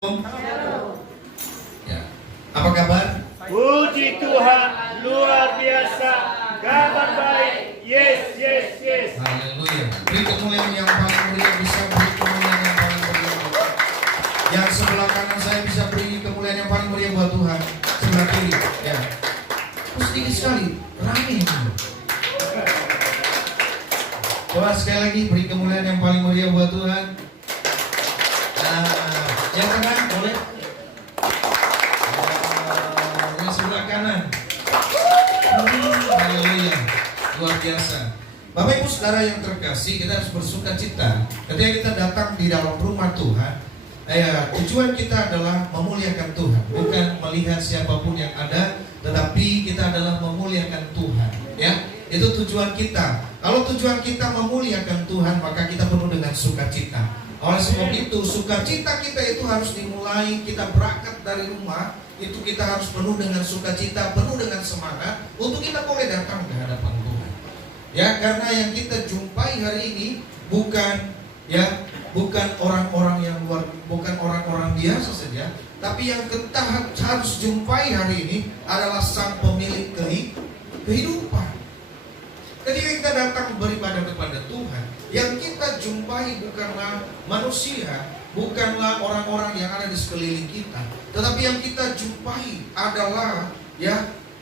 Halo. Ya. Apa kabar? Puji Tuhan, luar biasa, kabar baik. Yes. Haleluya. Beri kemuliaan yang paling mulia, bisa beri kemuliaan yang paling mulia. Yang sebelah kanan saya bisa beri kemuliaan yang paling mulia buat Tuhan. Sebelah kiri, ya. Oh, sedikit sekali, ramai. Coba sekali lagi beri kemuliaan yang paling mulia buat Tuhan. Nah, yang kanan boleh. Yang sebelah kanan. Haleluya. Luar biasa. Bapak Ibu Saudara yang terkasih, kita harus bersuka cita ketika kita datang di dalam rumah Tuhan. Tujuan kita adalah memuliakan Tuhan, bukan melihat siapapun yang ada, tetapi kita adalah memuliakan Tuhan. Ya, itu tujuan kita. Kalau tujuan kita memuliakan Tuhan, maka kita penuh dengan sukacita. Oleh sebab itu, sukacita kita itu harus dimulai. Kita berangkat dari rumah, itu kita harus penuh dengan sukacita, penuh dengan semangat untuk kita boleh datang ke hadapan Tuhan. Ya, karena yang kita jumpai hari ini bukan orang-orang yang bukan orang-orang biasa saja, tapi yang kita harus jumpai hari ini adalah Sang Pemilik kehidupan. Ketika kita datang beribadah kepada Tuhan, yang kita jumpai bukanlah manusia, bukanlah orang-orang yang ada di sekeliling kita, tetapi yang kita jumpai adalah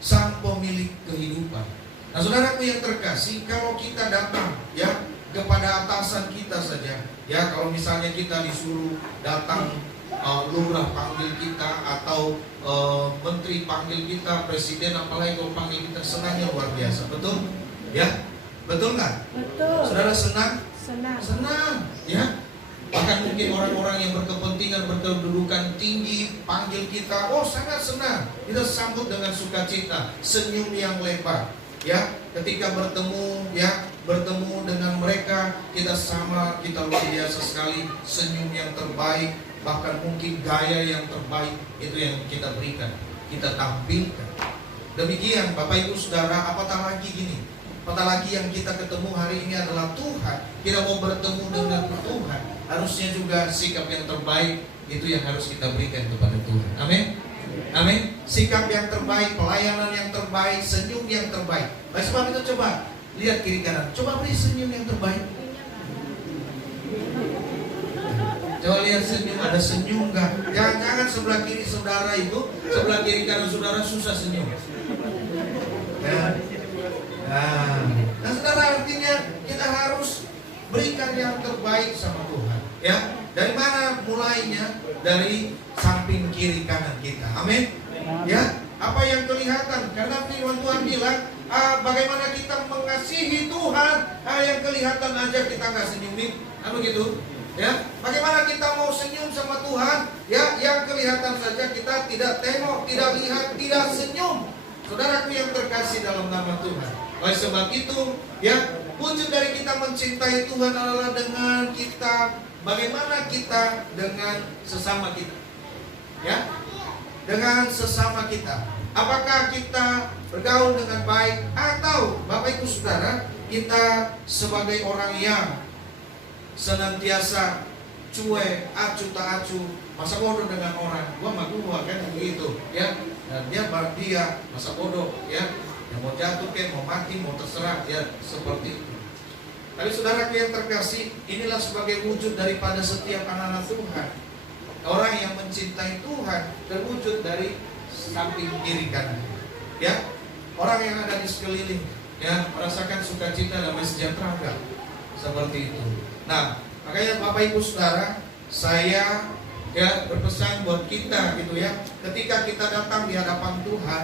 Sang Pemilik kehidupan. Nah, saudaraku yang terkasih, kalau kita datang kepada atasan kita saja, kalau misalnya kita disuruh datang, lurah panggil kita atau menteri panggil kita, presiden apalagi kalau panggil kita, senangnya luar biasa, betul? Ya, betul nggak? Betul. Saudara senang? Senang. Ya. Bahkan mungkin orang-orang yang berkepentingan, berkedudukan tinggi panggil kita, oh sangat senang. Kita sambut dengan sukacita, senyum yang lebar. Ya, ketika bertemu dengan mereka, kita luar biasa sekali, senyum yang terbaik, bahkan mungkin gaya yang terbaik itu yang kita berikan, kita tampilkan. Demikian Bapak Ibu Saudara, apatah lagi yang kita ketemu hari ini adalah Tuhan. Kita mau bertemu dengan Tuhan, harusnya juga sikap yang terbaik itu yang harus kita berikan kepada Tuhan. Amin. Amin. Sikap yang terbaik, pelayanan yang terbaik, senyum yang terbaik. Oleh sebab itu coba lihat kiri kanan, coba beri senyum yang terbaik. Coba lihat senyum, ada senyum enggak? Jangan sebelah kiri saudara itu, sebelah kiri kanan saudara susah senyum. Nah, saudara, artinya kita harus berikan yang terbaik sama Tuhan. Ya, dari mana mulainya? Dari samping kiri kanan kita. Amin. Ya, apa yang kelihatan? Karena firman Tuhan bilang, bagaimana kita mengasihi Tuhan, yang kelihatan aja kita nggak senyumin, begitu. Ya, bagaimana kita mau senyum sama Tuhan? Ya, yang kelihatan saja kita tidak tengok, tidak lihat, tidak senyum. Saudaraku yang terkasih dalam nama Tuhan. Oleh sebab itu, wujud dari kita mencintai Tuhan adalah dengan kita, bagaimana kita dengan sesama kita. Ya, dengan sesama kita. Apakah kita bergaul dengan baik, atau Bapak Ibu Saudara, kita sebagai orang yang senantiasa cuek, acuh tak acuh, masa bodoh dengan orang, gua kan begitu, ya. Dan dia masa bodoh, ya. Yang mau jatuh mau mati, mau terserah, ya seperti itu. Tapi saudara yang terkasih, inilah sebagai wujud daripada setiap anak-anak Tuhan. Orang yang mencintai Tuhan terwujud dari samping kiri kanan. Ya, orang yang ada di sekeliling, ya merasakan sukacita dan sejahtera enggak? Seperti itu. Nah, makanya Bapak Ibu Saudara, saya berpesan buat kita gitu ya. Ketika kita datang di hadapan Tuhan,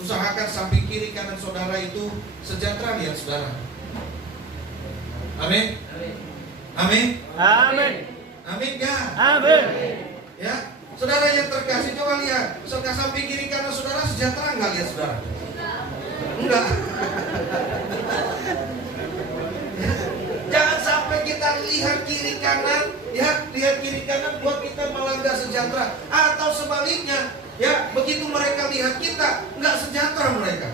usahakan samping kiri kanan saudara itu sejahtera ya saudara. Amin. Amin. Amin. Amin ya. Amin. Ya, saudara yang terkasih, coba lihat, samping kiri kanan saudara sejahtera enggak, lihat saudara? Enggak. Jangan sampai kita lihat kiri kanan, lihat kiri kanan buat kita malah nggak sejahtera, atau sebaliknya, begitu mereka lihat kita nggak sejahtera mereka.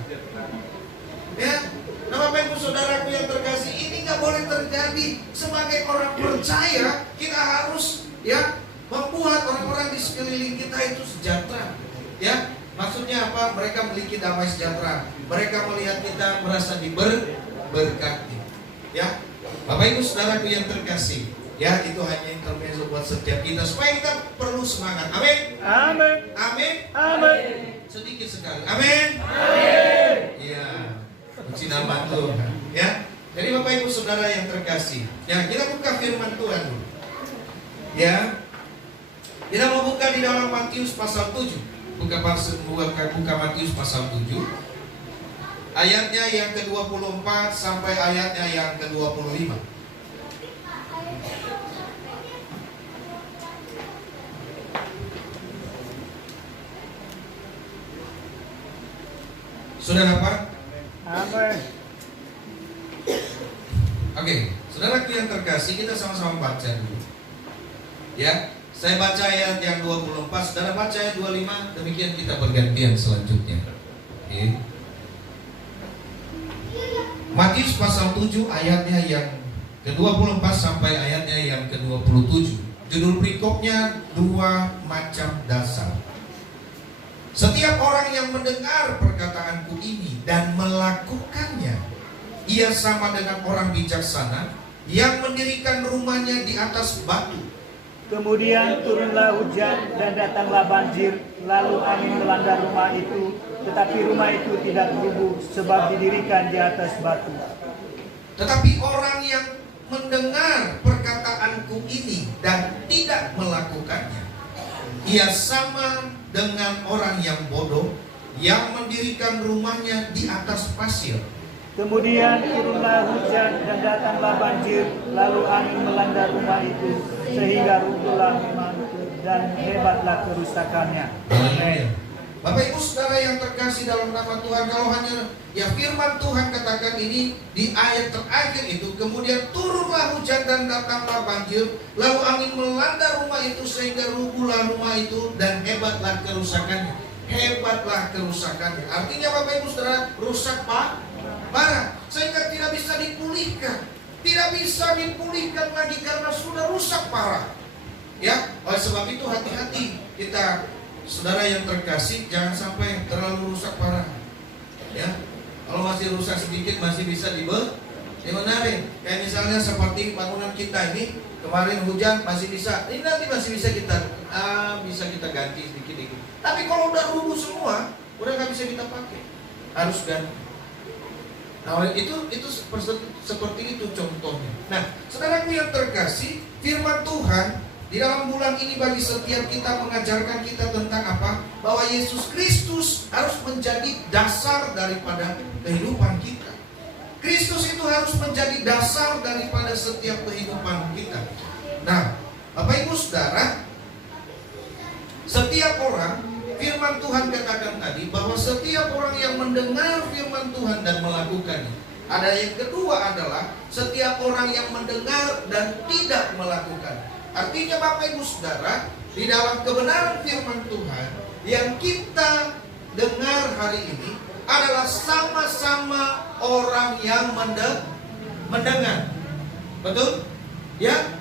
Ya, nah Bapak Ibu Saudaraku yang terkasih, ini nggak boleh terjadi. Sebagai orang percaya, kita harus membuat orang-orang di sekeliling kita itu sejahtera. Ya, maksudnya apa? Mereka memiliki damai sejahtera. Mereka melihat kita merasa diberkati. Ya, Bapak Ibu Saudaraku yang terkasih, ya itu hanya intermezzo buat setiap kita supaya kita perlu semangat. Amin. Amin. Amin. Amin. Sedikit sekali. Amin. Amin. Iya. Puji nama Tuhan. Ya. Jadi Bapak Ibu Saudara yang terkasih, ya kita buka firman Tuhan dulu. Ya. Kita mau buka di dalam Matius pasal 7. Buka Matius pasal 7. Ayatnya yang ke-24 sampai ayatnya yang ke-25. Sudah dapat? Amin. Oke, saudaraku yang terkasih, kita sama-sama baca dulu. Ya, saya baca ayat yang 24, saudara baca ayat 25, demikian kita bergantian selanjutnya. Oke. Matius pasal 7 ayatnya yang ke-24 sampai ayatnya yang ke-27. Judul perikopnya dua macam dasar. Setiap orang yang mendengar perkataanku ini dan melakukannya, ia sama dengan orang bijaksana yang mendirikan rumahnya di atas batu. Kemudian turunlah hujan dan datanglah banjir, lalu angin melanda rumah itu, tetapi rumah itu tidak rubuh sebab didirikan di atas batu. Tetapi orang yang mendengar perkataanku ini dan tidak melakukannya, ia sama dengan orang yang bodoh yang mendirikan rumahnya di atas pasir. Kemudian turunlah hujan dan datanglah banjir, lalu angin melanda rumah itu, sehingga runtuhlah rumah itu dan hebatlah kerusakannya. Amin. Bapak Ibu Saudara yang terkasih dalam nama Tuhan, kalau hanya ya firman Tuhan katakan ini di ayat terakhir itu, kemudian turunlah hujan dan datanglah banjir, lalu angin melanda rumah itu sehingga rubuhlah rumah itu dan hebatlah kerusakannya. Hebatlah kerusakannya. Artinya Bapak Ibu Saudara, rusak parah, sehingga tidak bisa dipulihkan. Tidak bisa dipulihkan lagi karena sudah rusak parah. Ya, oleh sebab itu hati-hati kita, saudara yang terkasih, jangan sampai terlalu rusak parah. Ya, kalau masih rusak sedikit masih bisa dibenarin. Kayak misalnya seperti bangunan kita ini, kemarin hujan masih bisa, ini nanti masih bisa kita ganti sedikit-sedikit. Tapi kalau udah rubuh semua, udah nggak bisa kita pakai, harus ganti. Nah, itu seperti itu contohnya. Nah, saudaraku yang terkasih, firman Tuhan di dalam bulan ini bagi setiap kita mengajarkan kita tentang apa? Bahwa Yesus Kristus harus menjadi dasar daripada kehidupan kita. Kristus itu harus menjadi dasar daripada setiap kehidupan kita. Nah, Bapak Ibu Saudara, setiap orang, firman Tuhan katakan tadi bahwa setiap orang yang mendengar firman Tuhan dan melakukannya. Ada yang kedua adalah setiap orang yang mendengar dan tidak melakukan. Artinya Bapak Ibu Saudara, di dalam kebenaran firman Tuhan yang kita dengar hari ini adalah sama-sama orang yang mendengar. Betul? Ya?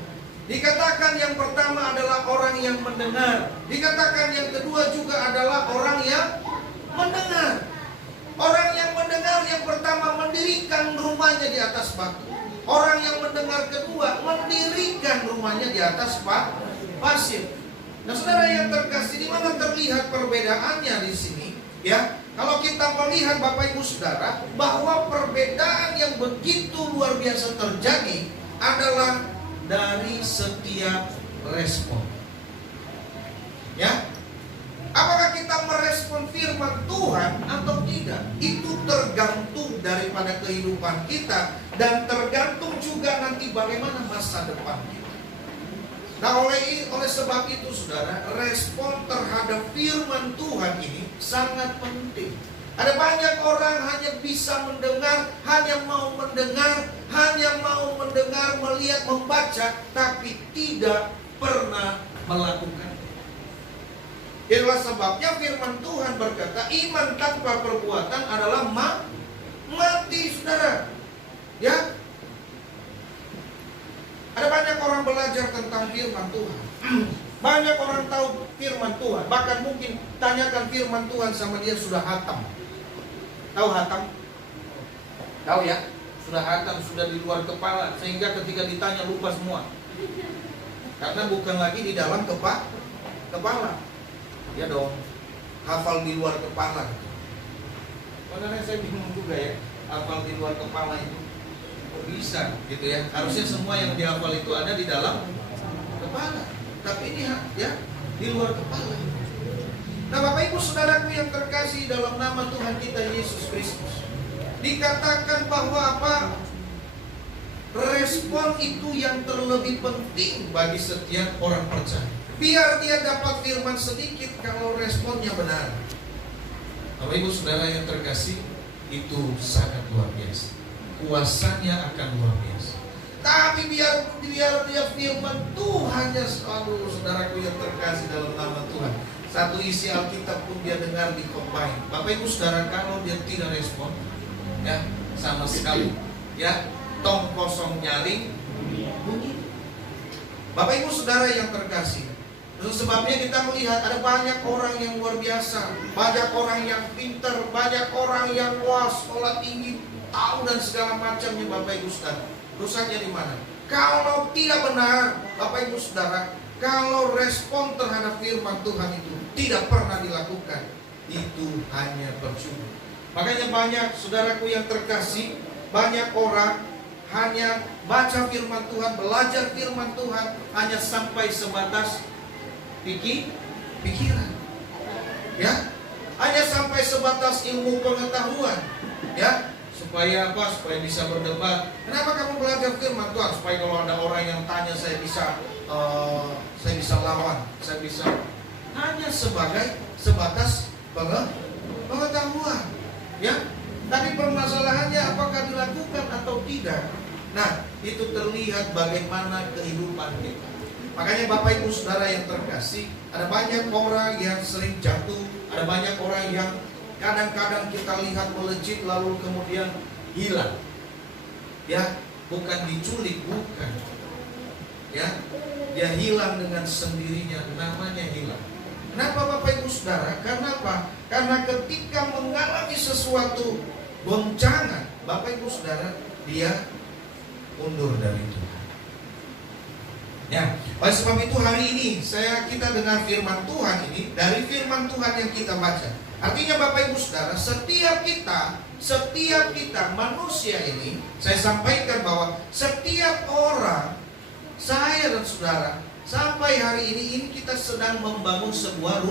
Dikatakan yang pertama adalah orang yang mendengar. Dikatakan yang kedua juga adalah orang yang mendengar. Orang yang mendengar yang pertama mendirikan rumahnya di atas batu. Orang yang mendengar kedua mendirikan rumahnya di atas pasir. Nah, saudara yang terkasih, di mana terlihat perbedaannya di sini? Ya, kalau kita melihat Bapak Ibu Saudara bahwa perbedaan yang begitu luar biasa terjadi adalah dari setiap respon. Ya, apakah kita merespon firman Tuhan atau tidak? Itu tergantung daripada kehidupan kita dan tergantung juga nanti bagaimana masa depan kita. Nah, oleh sebab itu saudara, respon terhadap firman Tuhan ini sangat penting. Ada banyak orang hanya bisa mendengar, hanya mau mendengar, melihat, membaca, tapi tidak pernah melakukan. Itulah sebabnya firman Tuhan berkata, iman tanpa perbuatan adalah mati, saudara. Ya, ada banyak orang belajar tentang firman Tuhan. Banyak orang tahu firman Tuhan, bahkan mungkin tanyakan firman Tuhan sama dia sudah hatam. Tahu hatam? Tahu ya? Sudah hatam, sudah di luar kepala, sehingga ketika ditanya lupa semua. Karena bukan lagi di dalam kepala. Ya dong, hafal di luar kepala. Makanya saya bingung juga ya, hafal di luar kepala itu kok bisa gitu ya. Harusnya semua yang dihafal itu ada di dalam kepala, tapi ini ya di luar kepala. Nah, Bapak Ibu Saudaraku yang terkasih, dalam nama Tuhan kita Yesus Kristus, dikatakan bahwa apa? Respon itu yang terlebih penting bagi setiap orang percaya. Biar dia dapat firman sedikit kalau responnya benar. Bapak Ibu Saudara yang terkasih, itu sangat luar biasa. Kuasanya akan luar biasa. Tapi biar dia firman Tuhannya selalu, saudaraku yang terkasih dalam nama Tuhan, satu isi Alkitab pun dia dengar di combine. Bapak Ibu Saudara, kalau dia tidak respon, ya sama sekali, ya tong kosong nyaring bunyi. Bapak Ibu Saudara yang terkasih, itu sebabnya kita melihat ada banyak orang yang luar biasa, banyak orang yang pintar, banyak orang yang wah sekolah tinggi, tahu dan segala macamnya. Bapak Ibu Saudara, rusaknya di mana? Kalau tidak benar, Bapak Ibu Saudara, kalau respon terhadap firman Tuhan itu tidak pernah dilakukan, itu hanya percuma. Makanya banyak saudaraku yang terkasih, banyak orang hanya baca firman Tuhan, belajar firman Tuhan, hanya sampai sebatas pikiran, ya, hanya sampai sebatas ilmu pengetahuan, ya, supaya apa? Supaya bisa berdebat. Kenapa kamu belajar firman Tuhan? Supaya kalau ada orang yang tanya saya bisa lawan, saya bisa. Hanya sebatas pengetahuan, ya. Tapi permasalahannya apakah dilakukan atau tidak? Nah, itu terlihat bagaimana kehidupan kita. Makanya Bapak Ibu Saudara yang terkasih, ada banyak orang yang sering jatuh, ada banyak orang yang kadang-kadang kita lihat melejit lalu kemudian hilang. Ya, bukan diculik, bukan. Ya, dia hilang dengan sendirinya, namanya hilang. Kenapa Bapak Ibu Saudara? Karena apa? Karena ketika mengalami sesuatu goncangan, Bapak Ibu Saudara, dia undur dari Tuhan. Ya, oleh sebab itu hari ini kita dengar firman Tuhan ini dari firman Tuhan yang kita baca. Artinya Bapak Ibu Saudara, setiap kita manusia ini, saya sampaikan bahwa setiap orang, saya dan saudara, sampai hari ini kita sedang membangun sebuah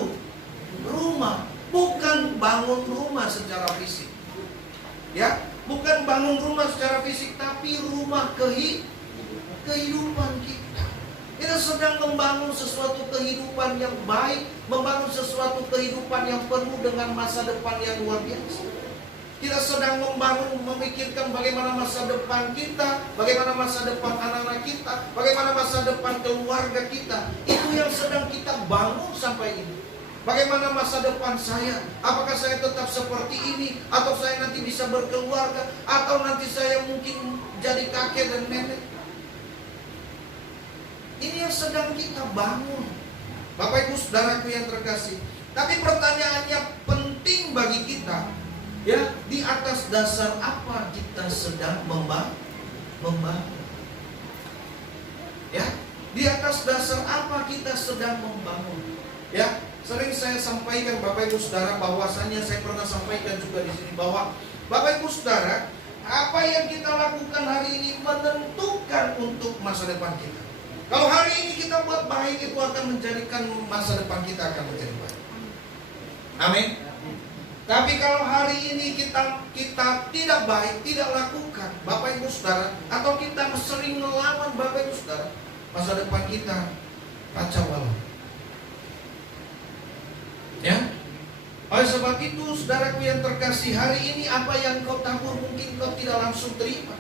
rumah, bukan bangun rumah secara fisik. Ya, bukan bangun rumah secara fisik, tapi rumah kehidupan kita. Kita sedang membangun sesuatu kehidupan yang baik, membangun sesuatu kehidupan yang penuh dengan masa depan yang luar biasa. Kita sedang memikirkan bagaimana masa depan kita, bagaimana masa depan anak-anak kita, bagaimana masa depan keluarga kita. Itu yang sedang kita bangun sampai ini. Bagaimana masa depan saya? Apakah saya tetap seperti ini? Atau saya nanti bisa berkeluarga? Atau nanti saya mungkin jadi kakek dan nenek? Ini yang sedang kita bangun, Bapak Ibu Saudaraku yang terkasih. Tapi pertanyaannya penting bagi kita, ya, di atas dasar apa kita sedang membangun? Ya, di atas dasar apa kita sedang membangun? Ya, sering saya sampaikan Bapak Ibu Saudara, bahwasanya saya pernah sampaikan juga di sini bahwa Bapak Ibu Saudara, apa yang kita lakukan hari ini menentukan untuk masa depan kita. Kalau hari ini kita buat baik, itu akan menjadikan masa depan kita akan menjadi baik. Amin. Tapi kalau hari ini kita tidak baik, tidak lakukan, Bapak Ibu Saudara, atau kita sering melawan Bapak Ibu Saudara, masa depan kita kacau balau. Ya. Oleh sebab itu, saudaraku yang terkasih, hari ini apa yang kau tabur mungkin kau tidak langsung terima.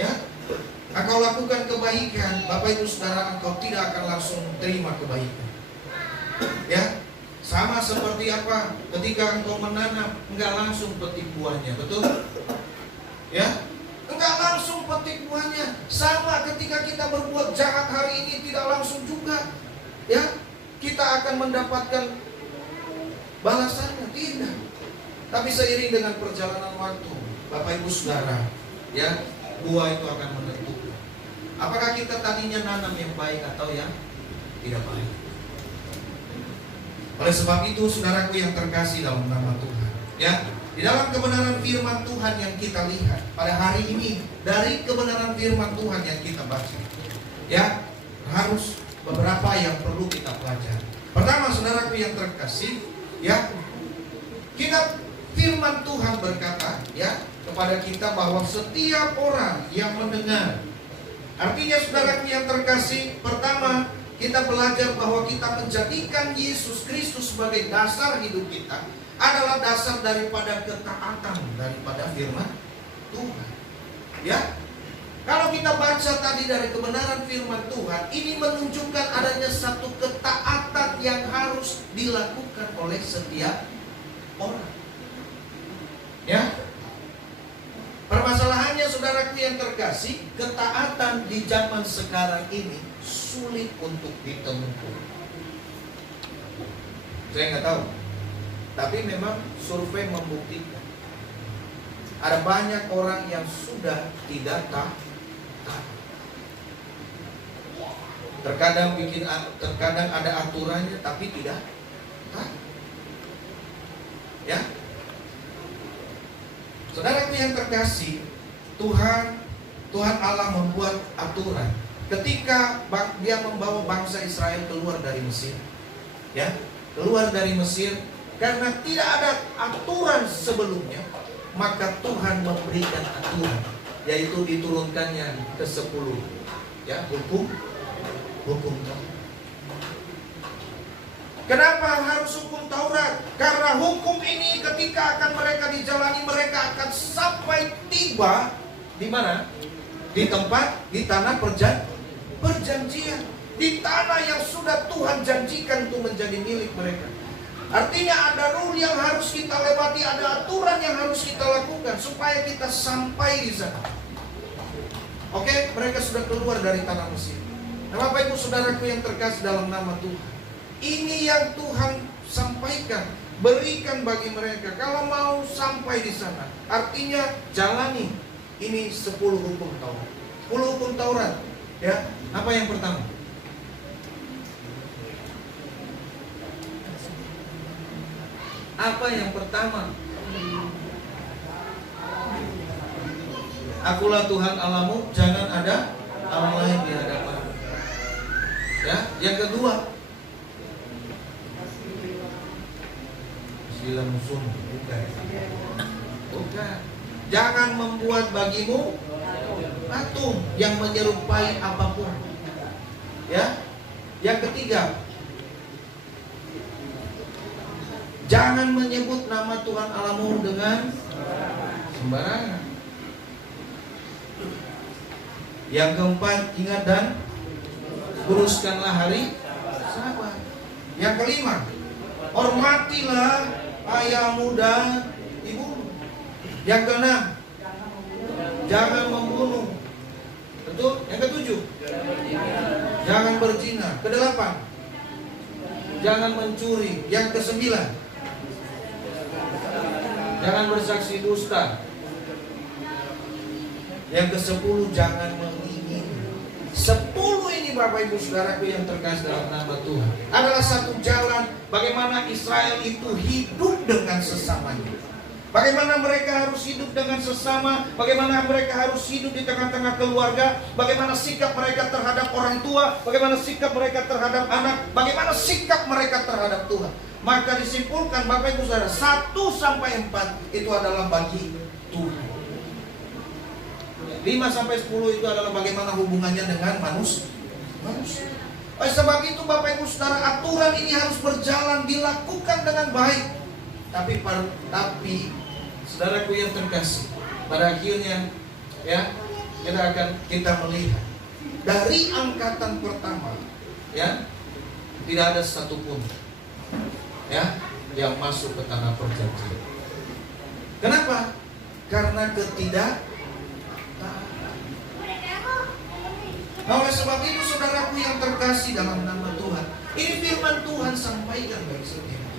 Ya. Engkau lakukan kebaikan, Bapak Ibu Saudara, engkau tidak akan langsung terima kebaikan. Ya, sama seperti apa ketika engkau menanam, enggak langsung petik buahnya, betul? Ya, enggak langsung petik buahnya. Sama ketika kita berbuat jahat hari ini, tidak langsung juga ya kita akan mendapatkan balasannya, tidak. Tapi seiring dengan perjalanan waktu, Bapak Ibu Saudara, ya, buah itu akan menentukan apakah kita tadinya nanam yang baik atau yang tidak baik. Oleh sebab itu, saudaraku yang terkasih dalam nama Tuhan, ya, di dalam kebenaran firman Tuhan yang kita lihat pada hari ini, dari kebenaran firman Tuhan yang kita baca, ya, harus beberapa yang perlu kita pelajari. Pertama, saudaraku yang terkasih, ya, kita firman Tuhan berkata, ya, kepada kita bahwa setiap orang yang mendengar. Artinya, saudaraku yang terkasih, pertama kita belajar bahwa kita menjadikan Yesus Kristus sebagai dasar hidup kita adalah dasar daripada ketaatan daripada firman Tuhan. Ya, kalau kita baca tadi dari kebenaran firman Tuhan, ini menunjukkan adanya satu ketaatan yang harus dilakukan oleh setiap orang. Ya, permasalahannya saudaraku yang terkasih, ketaatan di zaman sekarang ini sulit untuk ditemukan. Saya nggak tahu, tapi memang survei membuktikan ada banyak orang yang sudah tidak taat. Terkadang ada aturannya tapi tidak taat. Ya, saudaraku yang terkasih, Tuhan Allah membuat aturan ketika dia membawa bangsa Israel keluar dari Mesir. Ya, keluar dari Mesir karena tidak ada aturan sebelumnya, maka Tuhan memberikan aturan, yaitu diturunkannya ke-10, ya, hukum Taurat. Kenapa harus hukum Taurat? Karena hukum ini ketika akan mereka dijalani, mereka akan sampai tiba di mana? Di tempat, di tanah perjanjian, di tanah yang sudah Tuhan janjikan untuk menjadi milik mereka. Artinya ada rule yang harus kita lewati, ada aturan yang harus kita lakukan supaya kita sampai di sana. Oke, mereka sudah keluar dari tanah Mesir. Nah, Bapak Ibu Saudaraku yang terkasih dalam nama Tuhan, ini yang Tuhan sampaikan, berikan bagi mereka. Kalau mau sampai di sana, artinya jalani ini 10 hukum Taurat. 10 hukum Taurat, ya. Apa yang pertama? Apa yang pertama? Akulah Tuhan Allahmu, jangan ada Allah lain di hadapan. Ya, yang kedua, sila musuh, bukan. Jangan membuat bagimu patung yang menyerupai apapun. Ya, yang ketiga, jangan menyebut nama Tuhan Allahmu dengan sembarangan. Yang keempat, ingat dan uruskanlah hari Sabat. Yang kelima, hormatilah ayahmu dan ibumu. Yang keenam, jangan membunuh. Betul? Yang ketujuh, jangan berzina. Kedelapan, jangan mencuri. Yang kesembilan, jangan bersaksi dusta. Yang ke-10, jangan mengingini. 10 ini Bapak Ibu Saudaraku yang terkasih dalam nama Tuhan adalah satu jalan bagaimana Israel itu hidup dengan sesamanya. Bagaimana mereka harus hidup dengan sesama, bagaimana mereka harus hidup di tengah-tengah keluarga, bagaimana sikap mereka terhadap orang tua, bagaimana sikap mereka terhadap anak, bagaimana sikap mereka terhadap Tuhan. Maka disimpulkan Bapak Ibu Saudara, 1-4 itu adalah bagi Tuhan. 5-10 itu adalah bagaimana hubungannya dengan manusia. Oleh sebab itu Bapak Ibu Saudara, aturan ini harus berjalan, dilakukan dengan baik. Tapi saudaraku yang terkasih, pada akhirnya ya kita melihat dari angkatan pertama, ya, tidak ada satupun ya yang masuk ke tanah perjanjian. Kenapa? Karena ketidaktaatan. Nah, oleh sebab itu saudaraku yang terkasih dalam nama Tuhan, ini firman Tuhan sampaikan bagi setiap kita.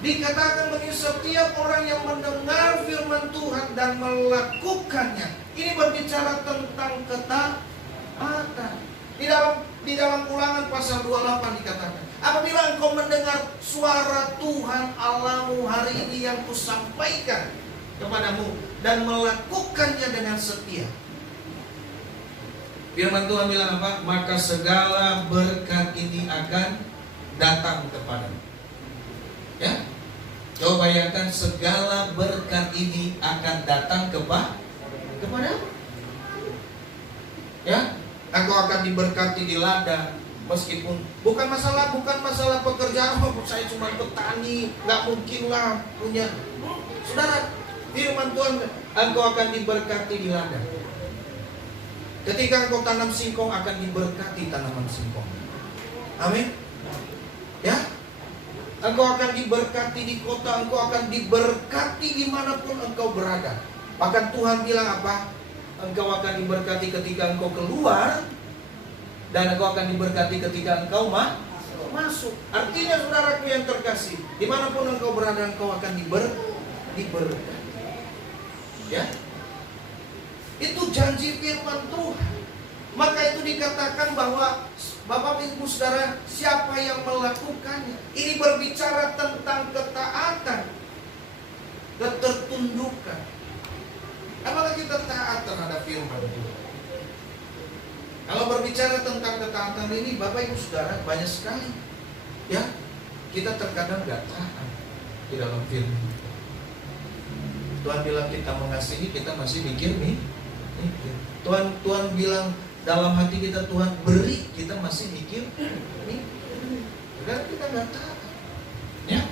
Dikatakan bagi setiap orang yang mendengar firman Tuhan dan melakukannya. Ini berbicara tentang ketaatan. Di dalam Ulangan pasal 28 dikatakan, apabila engkau mendengar suara Tuhan Allahmu hari ini yang kusampaikan kepadamu dan melakukannya dengan setia. Firman Tuhan bilang apa? Maka segala berkat ini akan datang kepadamu. Ya, coba bayangkan, segala berkat ini akan datang kepadamu. Ya, engkau akan diberkati di ladang. Meskipun bukan masalah pekerjaan, saya cuma petani, nggak mungkin lah punya. Saudara, firman Tuhan, engkau akan diberkati di ladang. Ketika engkau tanam singkong, akan diberkati tanaman singkong. Amin. Ya, engkau akan diberkati di kota, engkau akan diberkati dimanapun engkau berada. Bahkan Tuhan bilang apa? Engkau akan diberkati ketika engkau keluar, dan engkau akan diberkati ketika engkau masuk. Artinya saudaraku yang terkasih, dimanapun engkau berada, engkau akan diberkati. Ya, itu janji firman Tuhan. Maka itu dikatakan bahwa Bapak Ibu Saudara, siapa yang melakukannya? Ini berbicara tentang ketaatan, ketertundukan. Apakah kita taat terhadap firman Tuhan? Kalau berbicara tentang ketaatan ini, Bapak Ibu Saudara, banyak sekali. Ya, kita terkadang gak taat di dalam firman. Tuhan bilang kita mengasihi, kita masih mikir nih. Tuhan bilang dalam hati kita, Tuhan beri, kita masih mikir nih. Dan kita gak taat. Ya.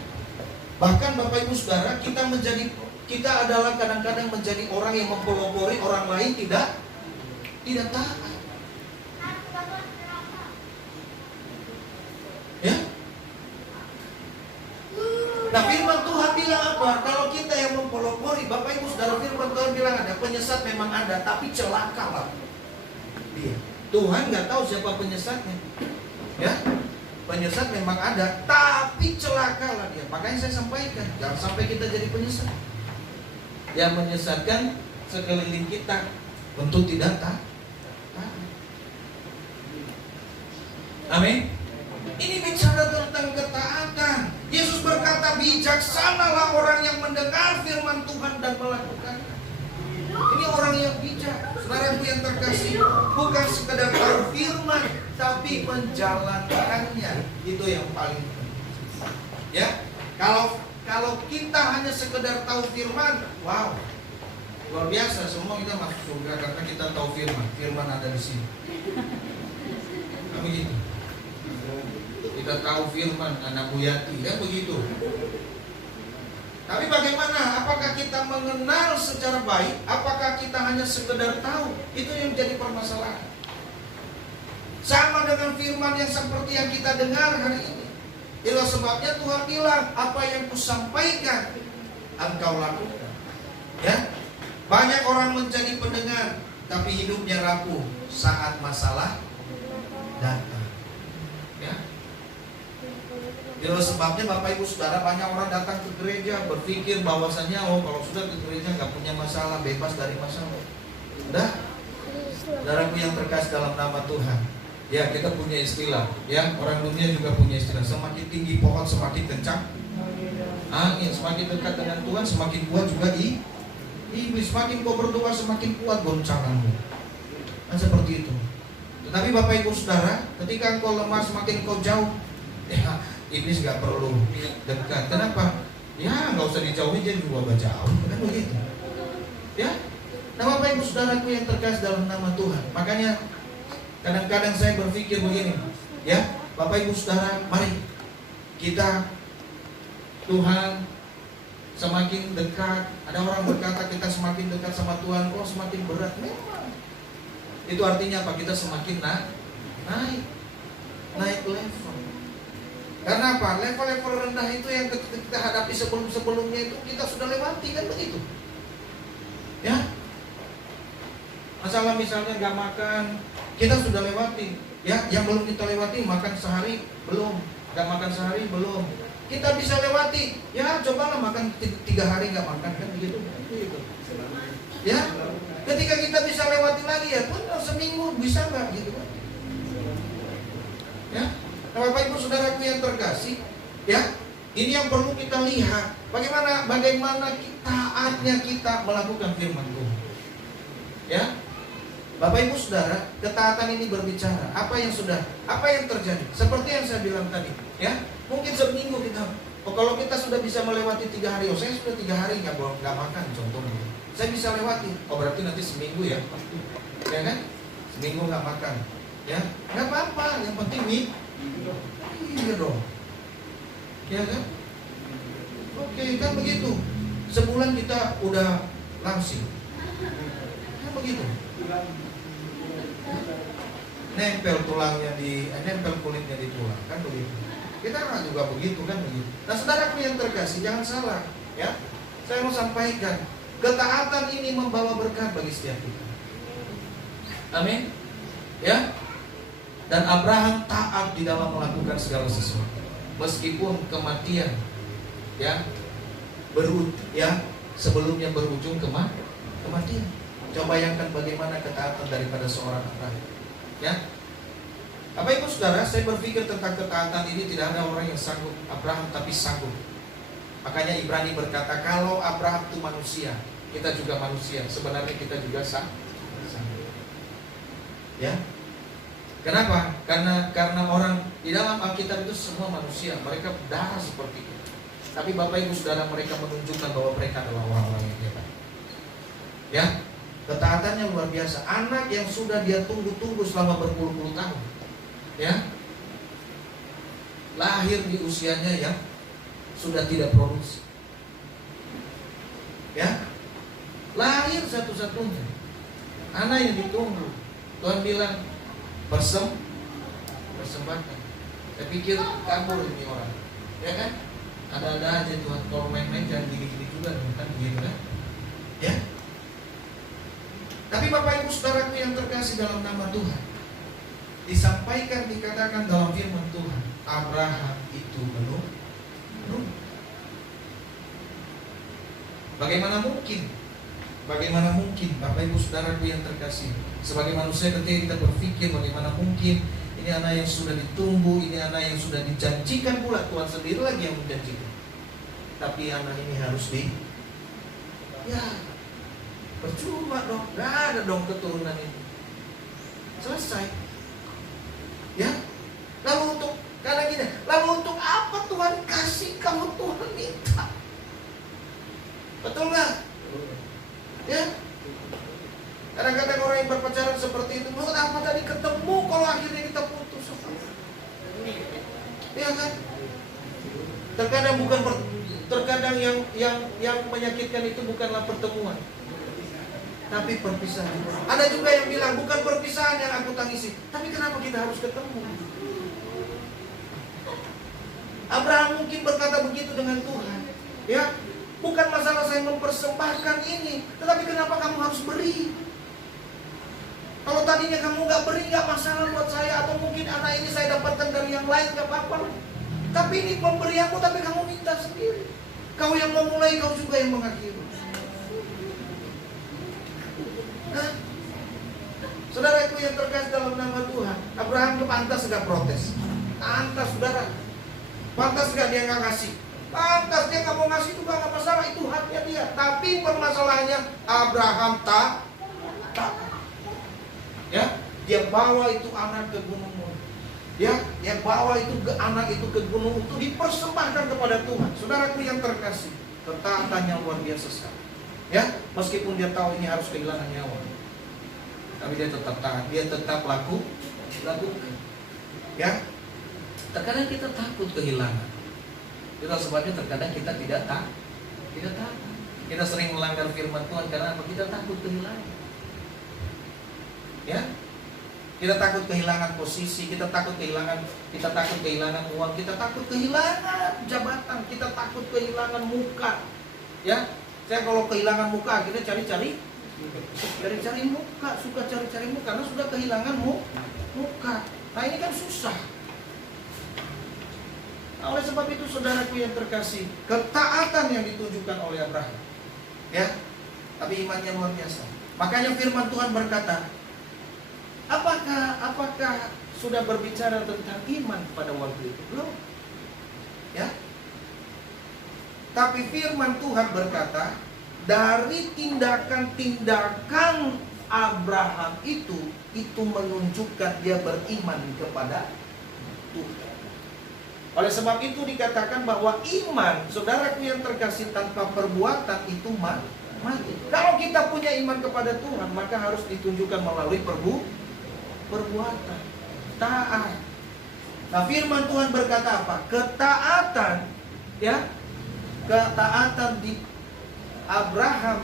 Bahkan Bapak Ibu Saudara, kita adalah kadang-kadang menjadi orang yang mempelopori orang lain tidak taat. Ya. Nah, firman Tuhan bilang apa? Kalau kita yang mempelopori, Bapak Ibu Saudara, firman Tuhan bilang ada penyesat, memang ada, tapi celakalah dia. Tuhan nggak tahu siapa penyesatnya. Ya, penyesat memang ada, tapi celakalah dia. Makanya saya sampaikan, jangan sampai kita jadi penyesat. Yang menyesatkan sekeliling kita tentu tidak taat. Amin. Ini bicara tentang ketaatan. Yesus berkata, bijaksanalah orang yang mendengar firman Tuhan dan melakukannya. Ini orang yang bijak. Saudaraku yang terkasih, bukan sekedar tahu firman, tapi menjalankannya. Itu yang paling penting. Ya, kalau kita hanya sekedar tahu firman, wow, luar biasa, semua kita masuk surga karena kita tahu firman. Firman ada di sini. Begitu. Kita tahu firman anak Buyati, kan begitu. Tapi bagaimana? Apakah kita mengenal secara baik? Apakah kita hanya sekedar tahu? Itu yang menjadi permasalahan. Sama dengan firman yang seperti yang kita dengar hari ini. Itulah sebabnya Tuhan bilang, apa yang kusampaikan engkau lakukan. Ya, banyak orang menjadi pendengar, tapi hidupnya rapuh saat masalah datang. Ya. Itulah sebabnya Bapak Ibu Saudara, banyak orang datang ke gereja berpikir bahwasannya, oh kalau sudah ke gereja nggak punya masalah, bebas dari masalah. Udah, saudaraku yang terkasih dalam nama Tuhan. Ya, kita punya istilah, ya, orang dunia juga punya istilah. Semakin tinggi pohon semakin kencang angin, semakin dekat dengan Tuhan semakin kuat juga iblis. Semakin kau berdoa semakin kuat goncanganmu. Kan seperti itu. Tetapi Bapak Ibu Saudara, ketika engkau lemah semakin kau jauh, ya, iblis gak perlu dekat. Kenapa? Ya gak usah dijauhin, jadi juga gak jauh. Kan begitu. Ya. Nah Bapak Ibu Saudaraku yang terkasih dalam nama Tuhan, makanya kadang-kadang saya berpikir begini, ya Bapak Ibu Saudara, mari kita Tuhan semakin dekat. Ada orang berkata kita semakin dekat sama Tuhan, kok semakin berat. Memang itu artinya apa? Kita semakin naik level. Karena apa? Level-level rendah itu yang kita hadapi sebelum-sebelumnya itu kita sudah lewati, kan begitu. Ya. Masalah misalnya gak makan, Kita sudah lewati, ya. Yang belum kita lewati, makan sehari belum, nggak makan sehari belum. Kita bisa lewati, ya. Cobalah makan 3 hari nggak makan, kan begitu. Ya. Ketika kita bisa lewati lagi, ya pun seminggu bisa nggak gitu kan? Ya. Nah, Bapak Ibu Saudaraku yang terkasih, ya. Ini yang perlu kita lihat. Bagaimana taatnya kita melakukan firman Tuhan. Ya. Bapak Ibu Saudara, ketaatan ini berbicara apa yang terjadi. Seperti yang saya bilang tadi, ya. Mungkin seminggu kita, kalau kita sudah bisa melewati 3 hari, saya sudah 3 hari nggak makan contohnya. Saya bisa lewati, berarti nanti seminggu ya. Ya kan? Seminggu nggak makan. Ya, nggak apa-apa, yang penting nih. Iya dong. Ya kan? Oke, kan begitu. Sebulan kita udah langsing. Kan begitu. Nempel kulitnya di tulang, kan begitu. Kita kan juga begitu, kan begitu. Nah, saudaraku yang terkasih, jangan salah, ya. Saya mau sampaikan, ketaatan ini membawa berkat bagi setiap kita. Amin. Ya. Dan Abraham taat di dalam melakukan segala sesuatu, meskipun kematian, ya, sebelumnya berujung kematian. Coba bayangkan bagaimana ketaatan daripada seorang Abraham. Ya, Bapak Ibu Saudara, saya berpikir tentang ketaatan ini tidak ada orang yang sanggup. Abraham tapi sanggup. Makanya Ibrani berkata, kalau Abraham itu manusia, kita juga manusia. Sebenarnya kita juga sanggup. Ya. Kenapa? Karena orang di dalam Alkitab itu semua manusia, mereka berdarah seperti itu. Tapi Bapak Ibu Saudara, mereka menunjukkan bahwa mereka adalah orang-orang yang hebat. Ya, ketaatannya luar biasa. Anak yang sudah dia tunggu-tunggu selama berpuluh-puluh tahun, ya, lahir di usianya yang sudah tidak produksi. Ya, lahir satu-satunya anak yang ditunggu. Tuhan bilang, persembahkan. Saya pikir kabur ini orang, ya kan? Ada-ada aja Tuhan, kalau main-main jangan gini-gini juga, kan begitu kan? Ya. Tapi Bapak Ibu Saudaraku yang terkasih dalam nama Tuhan, dikatakan dalam firman Tuhan, Abraham itu menurut. Bagaimana mungkin Bapak Ibu Saudaraku yang terkasih, sebagai manusia ketika kita berpikir bagaimana mungkin ini anak yang sudah ditunggu, ini anak yang sudah dijanjikan pula, Tuhan sendiri lagi yang menjanjikan. Tapi anak ini harus percuma dong, gak ada dong keturunan ini. Selesai. Ya. Lalu untuk apa Tuhan kasih kalau Tuhan minta? Betul nggak? Ya. Kadang-kadang orang yang berpacaran seperti itu, menurut apa tadi ketemu kalau akhirnya kita putus? Ya kan? Terkadang yang menyakitkan itu bukanlah pertemuan, tapi perpisahan. Ada juga yang bilang bukan perpisahan yang aku tangisi, tapi kenapa kita harus ketemu? Abraham mungkin berkata begitu dengan Tuhan, ya, bukan masalah saya mempersembahkan ini, tetapi kenapa kamu harus beri? Kalau tadinya kamu nggak beri, nggak masalah buat saya, atau mungkin anak ini saya dapatkan dari yang lain, nggak apa-apa. Tapi ini pemberianmu, tapi kamu minta sendiri. Kau yang memulai, kau juga yang mengakhiri. Nah, saudaraku yang terkasih dalam nama Tuhan, Abraham itu pantas nggak protes? Pantas, saudara. Pantas nggak dia nggak ngasih? Pantas dia nggak mau ngasih juga nggak masalah, itu haknya dia. Tapi permasalahannya Abraham tak. Ya, dia bawa itu anak ke gunung. Ya, dia bawa itu ke anak itu ke gunung untuk dipersembahkan kepada Tuhan. Saudaraku yang terkasih, ketaatannya luar biasa sekali. Ya, meskipun dia tahu ini harus kehilangan nyawa, tapi dia tetap taat, dia tetap lakukan. Ya, terkadang kita takut kehilangan. Itulah sebabnya terkadang kita tidak taat. Kita sering melanggar firman Tuhan karena apa? Kita takut kehilangan. Ya, kita takut kehilangan posisi, kita takut kehilangan uang, kita takut kehilangan jabatan, kita takut kehilangan muka. Ya, saya kalau kehilangan muka akhirnya cari Cari-cari muka, suka cari-cari muka karena sudah kehilangan muka. Nah ini kan susah. Nah, oleh sebab itu saudaraku yang terkasih, ketaatan yang ditunjukkan oleh Abraham, ya, tapi imannya luar biasa. Makanya firman Tuhan berkata, apakah sudah berbicara tentang iman pada waktu itu? Belum, ya. Tapi firman Tuhan berkata, dari tindakan-tindakan Abraham itu menunjukkan dia beriman kepada Tuhan. Oleh sebab itu dikatakan bahwa iman, saudaraku yang terkasih, tanpa perbuatan itu mati. Kalau kita punya iman kepada Tuhan, maka harus ditunjukkan melalui perbuatan, taat. Nah, firman Tuhan berkata apa? Ketaatan, ya, ketaatan di Abraham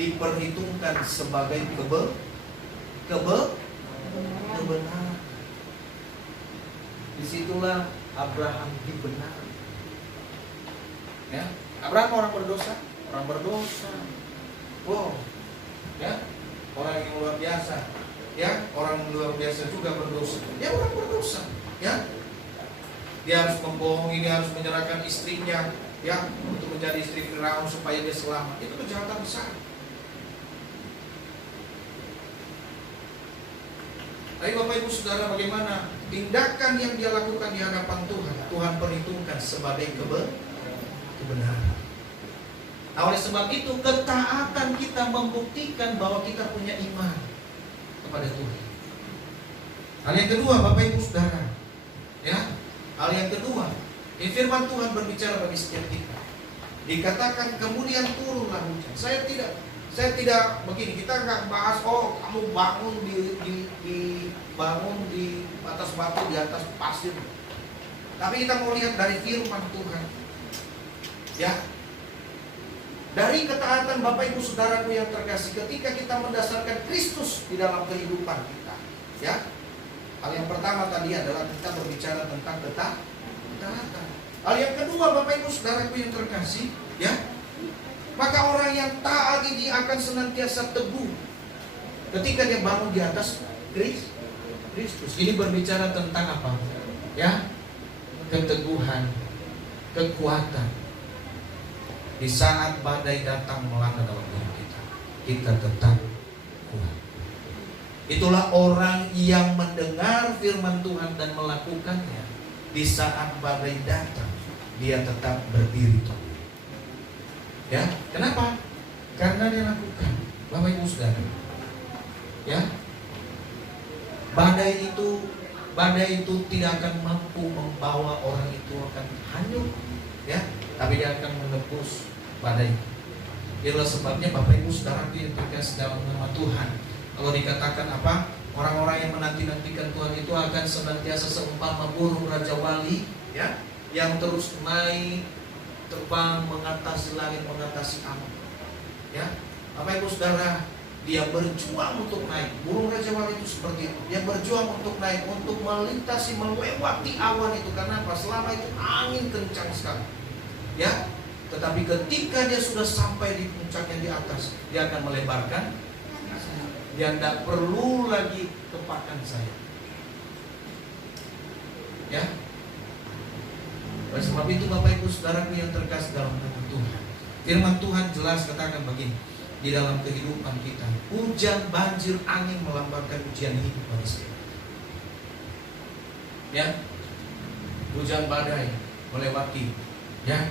diperhitungkan sebagai kebenaran. Disitulah Abraham dibenarkan. Ya, Abraham orang berdosa. Wow, ya, orang yang luar biasa. Ya, orang luar biasa juga berdosa. Ya, orang berdosa. Ya, dia harus membohongi, dia harus menyerahkan istrinya, ya, untuk menjadi istri Firaun supaya dia selamat. Itu kejahatan besar. Tapi Bapak Ibu Saudara, bagaimana tindakan yang dia lakukan di hadapan Tuhan? Tuhan perhitungkan sebagai kebenaran. Nah, oleh sebab itu ketaatan kita membuktikan bahwa kita punya iman kepada Tuhan. Hal yang kedua, Bapak Ibu Saudara, ya, hal yang kedua, firman Tuhan berbicara bagi setiap kita. Dikatakan kemudian turunlah hujan. Saya tidak begini, kita nggak bahas kamu bangun bangun di atas batu, di atas pasir. Tapi kita mau lihat dari firman Tuhan. Ya. Dari ketaatan Bapak Ibu Saudaraku yang terkasih, ketika kita mendasarkan Kristus di dalam kehidupan kita, ya. Hal yang pertama tadi adalah kita berbicara tentang ketaatan. Hal yang kedua, Bapak Ibu Saudaraku yang terkasih, ya. Maka orang yang taat ini akan senantiasa teguh ketika dia bangun di atas Kristus. Ini berbicara tentang apa? Ya, keteguhan, kekuatan. Di saat badai datang melanda dalam hidup kita tetap kuat. Itulah orang yang mendengar firman Tuhan dan melakukannya. Di saat badai datang, dia tetap berdiri teguh. Ya, kenapa? Karena dia lakukan. Bapak Ibu Saudara, ya, badai itu tidak akan mampu membawa orang itu akan hanyut, ya, tapi dia akan menebus badai. Itulah sebabnya Bapak Ibu Saudara yang terkasih dalam nama Tuhan, kalau dikatakan apa, orang-orang yang menanti-nantikan Tuhan itu akan senantiasa seumpama burung Raja Wali, ya, yang terus naik, terbang mengatasi langit, mengatasi awan. Ya, Bapak Ibu Saudara, dia berjuang untuk naik. Burung Raja Wali itu seperti itu. Dia berjuang untuk naik, untuk melintasi, melewati awan itu. Karena apa? Selama itu angin kencang sekali. Ya, tetapi ketika dia sudah sampai di puncaknya di atas, dia akan melebarkan. Dia tidak perlu lagi kepakan saya. Ya. Oleh sebab itu Bapak Ibu Saudaraku yang terkasih dalam nama Tuhan, firman Tuhan jelas katakan begini, di dalam kehidupan kita, hujan, banjir, angin melambangkan ujian hidup manusia. Ya, hujan badai melewati, ya,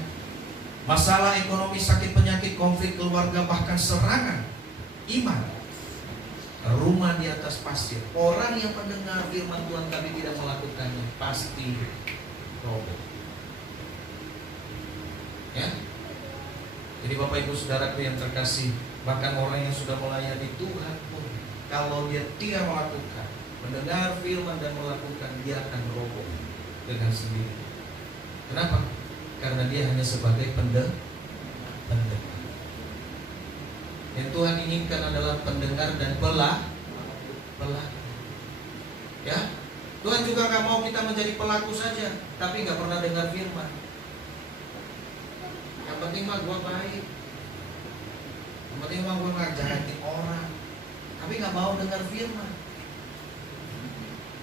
masalah ekonomi, sakit, penyakit, konflik keluarga, bahkan serangan iman, rumah di atas pasir. Orang yang mendengar firman Tuhan tapi tidak melakukannya pasti roboh. Ya, jadi Bapak Ibu Saudaraku yang terkasih, bahkan orang yang sudah melayani Tuhan pun, kalau dia tidak melakukan, mendengar firman dan melakukan, dia akan roboh dengan sendiri. Kenapa? Karena dia hanya sebagai pendengar. Yang Tuhan inginkan adalah pendengar dan pelaku. Ya, Tuhan juga gak mau kita menjadi pelaku saja, tapi gak pernah dengar firman. Yang penting mah gua baik. Yang penting mah gue nggak jahatin orang, tapi nggak mau dengar firman.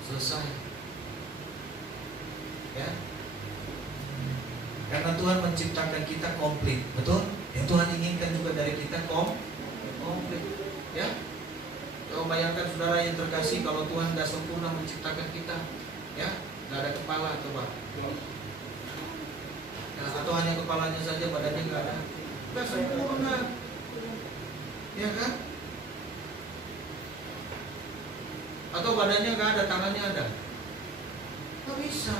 Selesai. Ya. Karena Tuhan menciptakan kita komplit, betul? Yang Tuhan inginkan juga dari kita komplit. Ya. Kalau bayangkan saudara yang terkasih, kalau Tuhan tidak sempurna menciptakan kita, ya, nggak ada kepala, coba. Nah, atau hanya kepalanya saja, badannya nggak ada, nggak sempurna, ya kan? Atau badannya nggak ada, tangannya ada, nggak bisa.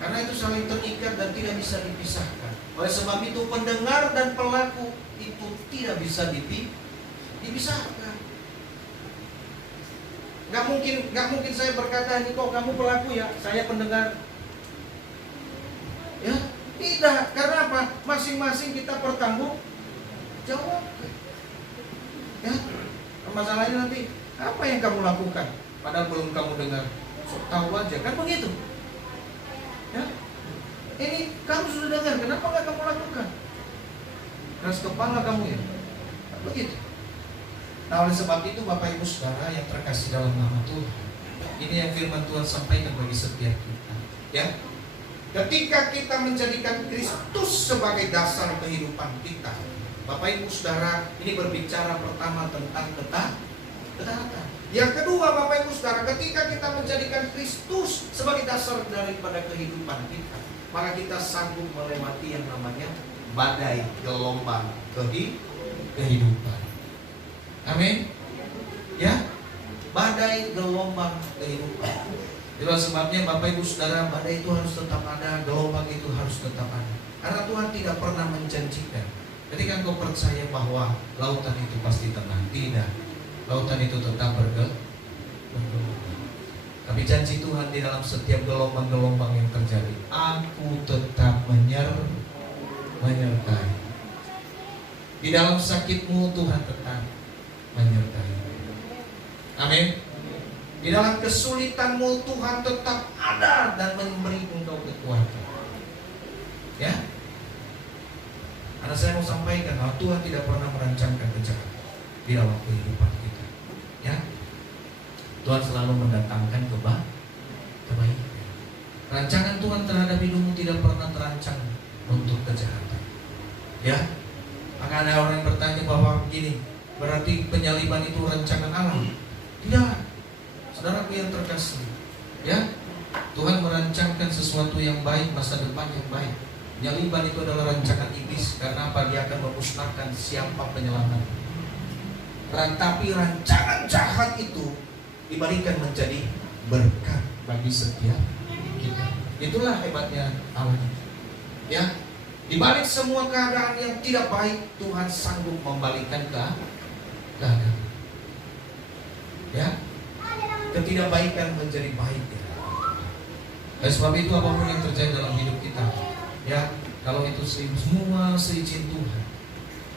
Karena itu saling terikat dan tidak bisa dipisahkan. Oleh sebab itu pendengar dan pelaku itu tidak bisa dipisahkan. Nggak mungkin saya berkata, ini kok kamu pelaku ya, saya pendengar. Ya, tidak. Karena apa? Masing-masing kita bertanggung jawab. Ya, masalahnya nanti apa yang kamu lakukan? Padahal belum kamu dengar. Sok tahu aja, kan begitu. Ya, ini kamu sudah dengar, kenapa nggak kamu lakukan? Keras kepala kamu ya, kan begitu. Nah, oleh sebab itu Bapak Ibu Saudara yang terkasih dalam nama Tuhan, ini yang firman Tuhan sampaikan bagi setiap kita. Ya, ketika kita menjadikan Kristus sebagai dasar kehidupan kita, Bapak Ibu Saudara, ini berbicara pertama tentang ketaatan. Yang kedua Bapak Ibu Saudara, ketika kita menjadikan Kristus sebagai dasar daripada kehidupan kita, maka kita sanggup melewati yang namanya badai gelombang kehidupan. Amin. Ya, badai gelombang kehidupan. Itulah sebabnya Bapak Ibu Saudara, badai itu harus tetap ada, gelombang itu harus tetap ada. Karena Tuhan tidak pernah menjanjikan ketika engkau percaya bahwa lautan itu pasti tenang. Tidak. Lautan itu tetap bergelombang. Tapi janji Tuhan di dalam setiap gelombang-gelombang yang terjadi, aku tetap menyertai. Di dalam sakitmu Tuhan tetap menyertai. Amin. Di dalam kesulitanmu Tuhan tetap ada dan memberi engkau kekuatan. Ya. Karena saya mau sampaikan bahwa Tuhan tidak pernah merancangkan kejahatan di dalam kehidupan kita. Ya, Tuhan selalu mendatangkan kebaikan. Rancangan Tuhan terhadap hidupmu tidak pernah terancang untuk kejahatan. Ya, maka ada orang yang bertanya bahwa begini, berarti penyaliban itu rancangan Allah? Tidak, saudaraku yang terkasih. Ya, Tuhan merancangkan sesuatu yang baik, masa depan yang baik. Penyaliban itu adalah rancangan iblis. Karena apa? Dia akan memusnahkan siapa penyelamat. Tapi rancangan jahat itu diberikan menjadi berkat bagi setiap kita. Itulah hebatnya Allah. Ya, di balik semua keadaan yang tidak baik, Tuhan sanggup membalikkan keadaan. Ya, ketidakbaikan menjadi baik. Oleh sebab itu apapun yang terjadi dalam hidup kita, ya, kalau itu semua seizin Tuhan,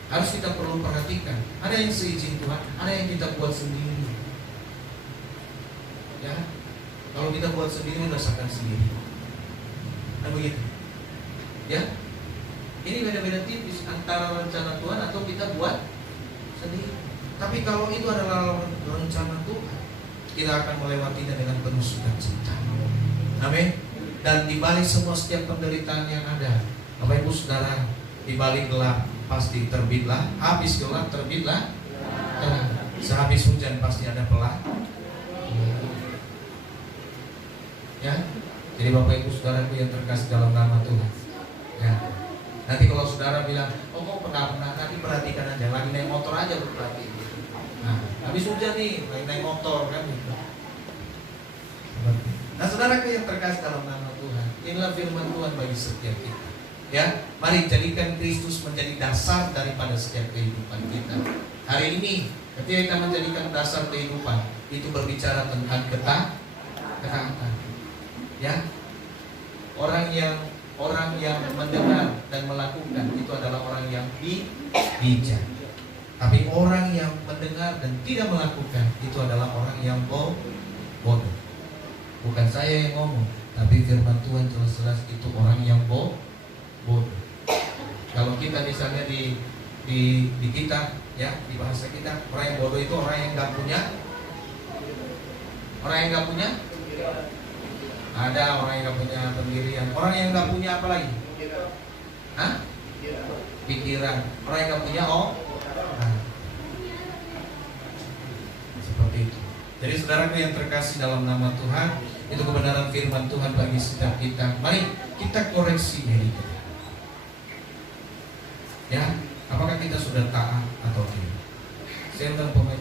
harus kita perlu perhatikan. Ada yang seizin Tuhan, ada yang kita buat sendiri. Ya, kalau kita buat sendiri, rasakan sendiri. Nah begitu. Ya, ini beda-beda tipis antara rencana Tuhan atau kita buat sendiri. Tapi kalau itu adalah rencana Tuhan, kita akan melewatinya dengan penuh sukacita. Amin. Dan di balik semua setiap penderitaan yang ada, Bapak Ibu Saudara, di balik gelap pasti terbitlah, habis gelap terbitlah terang. Sehabis hujan pasti ada pelan. Ya, jadi Bapak Ibu Saudaraku yang terkasih dalam nama Tuhan. Ya, nanti kalau saudara bilang, oh kok pernah nanti perhatikan aja, lagi naik motor aja berarti. Nah, habis hujan nih, lagi naik motor kan gitu. Nah, saudaraku yang terkasih dalam nama Tuhan, inilah firman Tuhan bagi setiap kita. Ya, mari jadikan Kristus menjadi dasar daripada setiap kehidupan kita. Hari ini, ketika kita menjadikan dasar kehidupan, itu berbicara tentang ketaatan. Ya, orang yang mendengar dan melakukan itu adalah orang yang bijak. Tapi orang yang mendengar dan tidak melakukan itu adalah orang yang bodoh. Bukan saya yang ngomong, tapi firman Tuhan jelas-jelas itu orang yang bodoh. Kalau kita misalnya di kita, ya, di bahasa kita. Orang yang bodoh itu orang yang nggak punya. Orang yang nggak punya. Ada orang yang nggak punya pendirian. Orang yang nggak punya apa lagi? Hah? Pikiran. Orang yang nggak punya nah, seperti itu. Jadi saudaraku yang terkasih dalam nama Tuhan, itu kebenaran firman Tuhan bagi setiap kita. Mari kita koreksi diri kita. Ya, apakah kita sudah taat atau tidak? Saya undang pemain